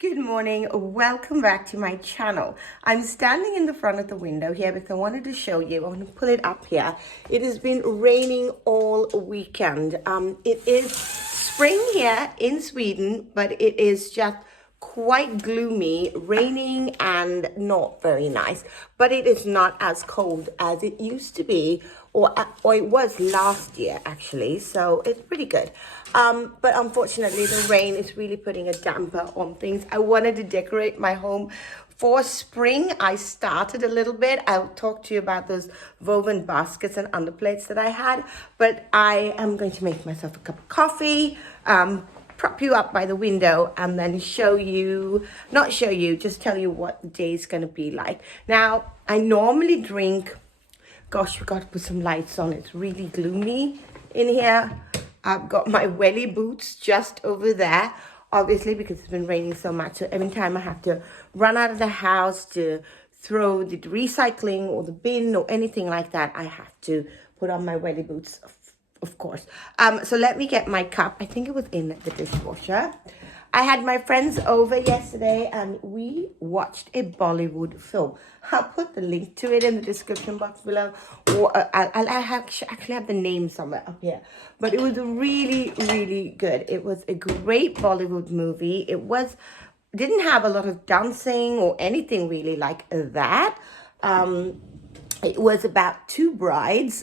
Good morning, welcome back to my channel. I'm standing in the front of the window here because I wanted to show you. I'm going to pull it up here. It has been raining all weekend. It is spring here in Sweden, but it is just quite gloomy, raining and not very nice. But it is not as cold as it used to be, or it was last year actually, so it's pretty good. But unfortunately the rain is really putting a damper on things. I wanted to decorate my home for spring. I started a little bit. I'll talk to you about those woven baskets and underplates that I had, but I am going to make myself a cup of coffee, prop you up by the window, and then just tell you what the day is going to be like. Now, I normally drink, gosh, we got to put some lights on. It's really gloomy in here. I've got my welly boots just over there, obviously, because it's been raining so much. So every time I have to run out of the house to throw the recycling or the bin or anything like that, I have to put on my welly boots, of course. So let me get my cup. I think it was in the dishwasher. I had my friends over yesterday and we watched a Bollywood film. I'll put the link to it in the description box below, or I'll actually have the name somewhere up here. But it was really, really good. It was a great Bollywood movie. Didn't have a lot of dancing or anything really like that. It was about two brides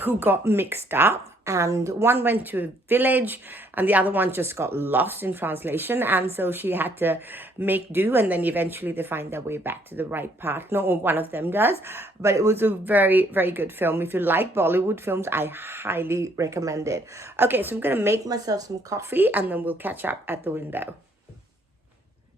who got mixed up, and one went to a village and the other one just got lost in translation, and so she had to make do, and then eventually they find their way back to the right partner, or one of them does. But it was a very, very good film. If you like Bollywood films, I highly recommend it. Okay, so I'm gonna make myself some coffee and then we'll catch up at the window.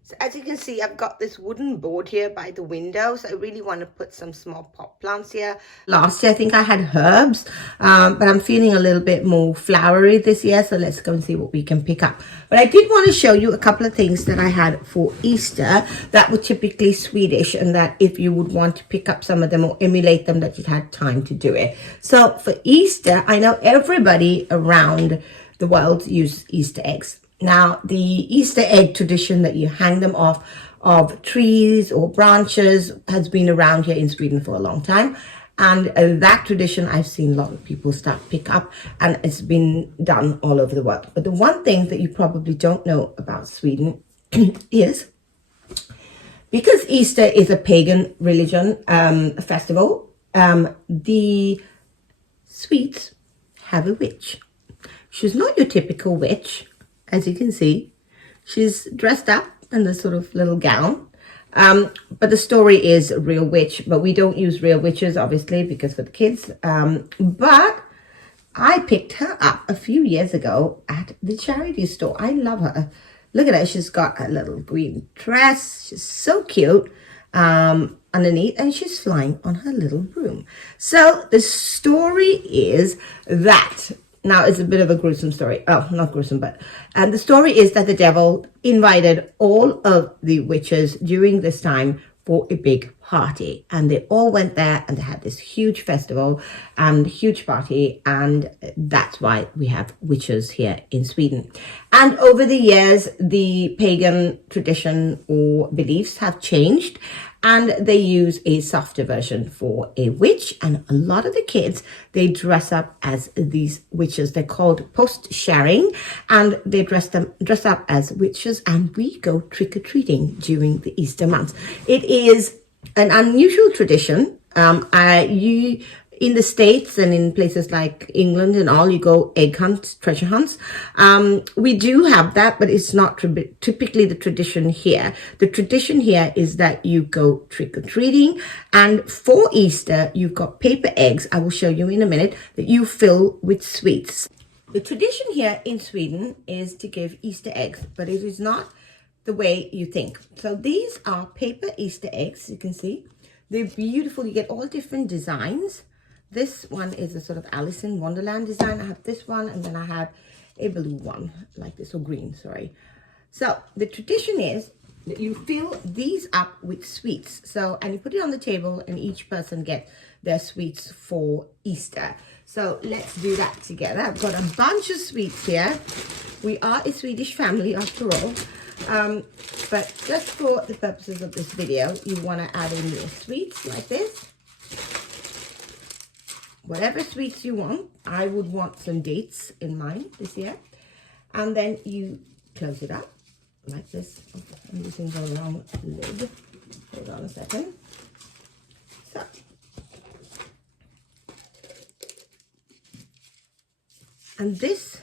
So as you can see, I've got this wooden board here by the window. So I really want to put some small pot plants here. Last year, I think I had herbs, but I'm feeling a little bit more flowery this year. So let's go and see what we can pick up. But I did want to show you a couple of things that I had for Easter that were typically Swedish, and that if you would want to pick up some of them or emulate them, that you'd had time to do it. So for Easter, I know everybody around the world use Easter eggs. Now, the Easter egg tradition that you hang them off of trees or branches has been around here in Sweden for a long time. And that tradition I've seen a lot of people pick up, and it's been done all over the world. But the one thing that you probably don't know about Sweden is, because Easter is a pagan religion festival, the Swedes have a witch. She's not your typical witch. As you can see, she's dressed up in this sort of little gown. But the story is a real witch, but we don't use real witches, obviously, because for the kids. But I picked her up a few years ago at the charity store. I love her. Look at her. She's got a little green dress. She's so cute underneath, and she's flying on her little broom. So the story is that... Now, it's a bit of a gruesome story. Oh, not gruesome, but... And the story is that the devil invited all of the witches during this time for a big party. And they all went there and they had this huge festival and huge party. And that's why we have witches here in Sweden. And over the years, the pagan tradition or beliefs have changed. And they use a softer version for a witch. And a lot of the kids, they dress up as these witches. They're called post-sharing. And they dress up as witches. And we go trick-or-treating during the Easter month. It is an unusual tradition. In the States and in places like England and all, you go egg hunts, treasure hunts. We do have that, but it's not typically the tradition here. The tradition here is that you go trick-or-treating. And for Easter, you've got paper eggs, I will show you in a minute, that you fill with sweets. The tradition here in Sweden is to give Easter eggs, but it is not the way you think. So these are paper Easter eggs, you can see. They're beautiful. You get all different designs. This one is a sort of Alice in Wonderland design. I have this one, and then I have a blue one like this, or green, sorry. So the tradition is that you fill these up with sweets. So, and you put it on the table, and each person gets their sweets for Easter. So let's do that together. I've got a bunch of sweets here. We are a Swedish family after all. But just for the purposes of this video, you want to add in your sweets like this. Whatever sweets you want. I would want some dates in mine this year. And then you close it up like this. Oh, I'm using the wrong lid. Hold on a second. So. And this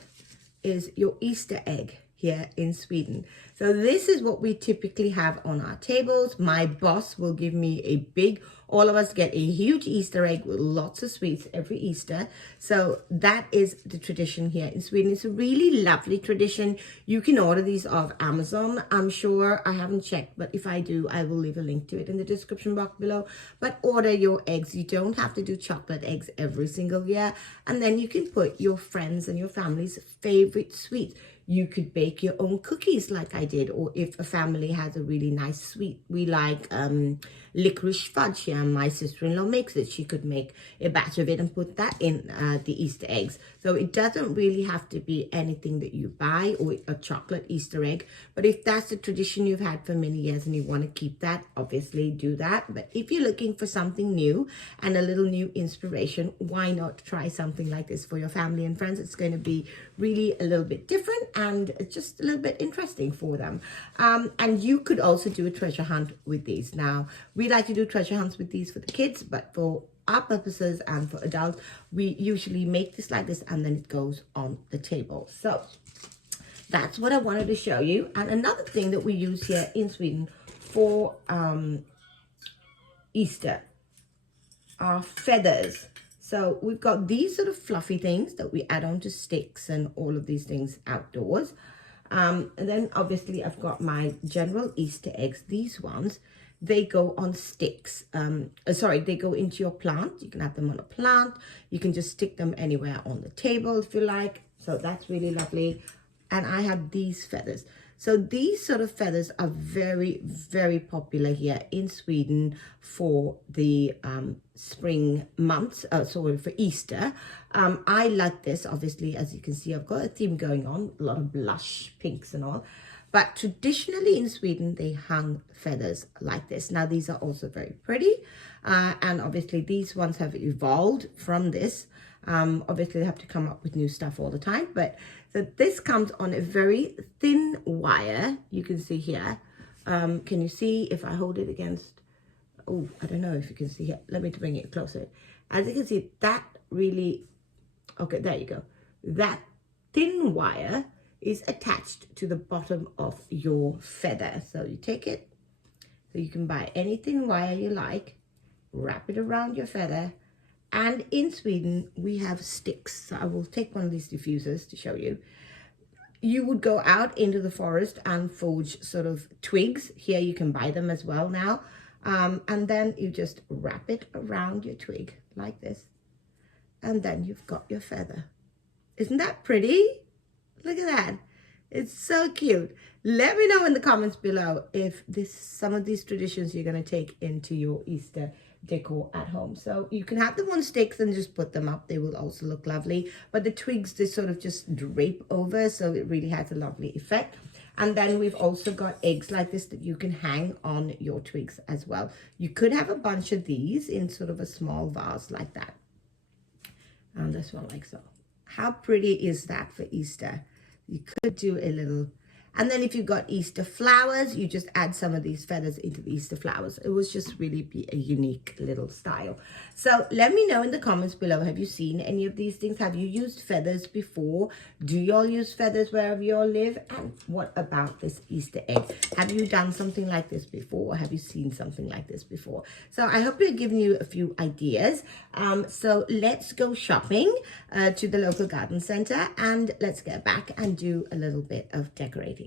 is your Easter egg here in Sweden. So this is what we typically have on our tables. My boss will give me a big, all of us get a huge Easter egg with lots of sweets every Easter. So that is the tradition here in Sweden. It's a really lovely tradition. You can order these off Amazon, I'm sure. I haven't checked, but if I do, I will leave a link to it in the description box below. But order your eggs. You don't have to do chocolate eggs every single year. And then you can put your friends and your family's favorite sweets. You could bake your own cookies like I did, or if a family has a really nice sweet, we like licorice fudge here, my sister-in-law makes it. She could make a batch of it and put that in the Easter eggs. So it doesn't really have to be anything that you buy or a chocolate Easter egg. But if that's a tradition you've had for many years and you want to keep that, obviously do that. But if you're looking for something new and a little new inspiration, why not try something like this for your family and friends? It's going to be really a little bit different and just a little bit interesting for them. And you could also do a treasure hunt with these. Now, we like to do treasure hunts with these for the kids, but for our purposes and for adults, we usually make this like this and then it goes on the table. So that's what I wanted to show you. And another thing that we use here in Sweden for Easter are feathers. So we've got these sort of fluffy things that we add on to sticks and all of these things outdoors. And then obviously I've got my general Easter eggs. These ones, they go on sticks. They go into your plant. You can have them on a plant. You can just stick them anywhere on the table if you like. So that's really lovely. And I have these feathers. So these sort of feathers are very, very popular here in Sweden for the spring months, for Easter. I like this, obviously, as you can see, I've got a theme going on, a lot of blush, pinks and all. But traditionally in Sweden, they hung feathers like this. Now, these are also very pretty. And obviously, these ones have evolved from this. Obviously, they have to come up with new stuff all the time. But so this comes on a very thin wire. You can see here. Can you see if I hold it against? Oh, I don't know if you can see here. Let me bring it closer. As you can see, that really, okay, there you go. That thin wire is attached to the bottom of your feather. So you take it, so you can buy any thin wire you like, wrap it around your feather. And in Sweden, we have sticks. So I will take one of these diffusers to show you. You would go out into the forest and forge sort of twigs. Here you can buy them as well now. And then you just wrap it around your twig like this. And then you've got your feather. Isn't that pretty? Look at that. It's so cute. Let me know in the comments below if some of these traditions you're going to take into your Easter decor at home. So you can have them on sticks and just put them up. They will also look lovely. But the twigs, they sort of just drape over, so it really has a lovely effect. And then we've also got eggs like this that you can hang on your twigs as well. You could have a bunch of these in sort of a small vase like that. And this one like so. How pretty is that for Easter? You could do a little, and then if you've got Easter flowers, you just add some of these feathers into the Easter flowers. It was just really be a unique little style. So let me know in the comments below, have you seen any of these things? Have you used feathers before? Do you all use feathers wherever you all live? And what about this Easter egg? Have you done something like this before? Or have you seen something like this before? So I hope we're giving you a few ideas. So let's go shopping to the local garden center and let's get back and do a little bit of decorating.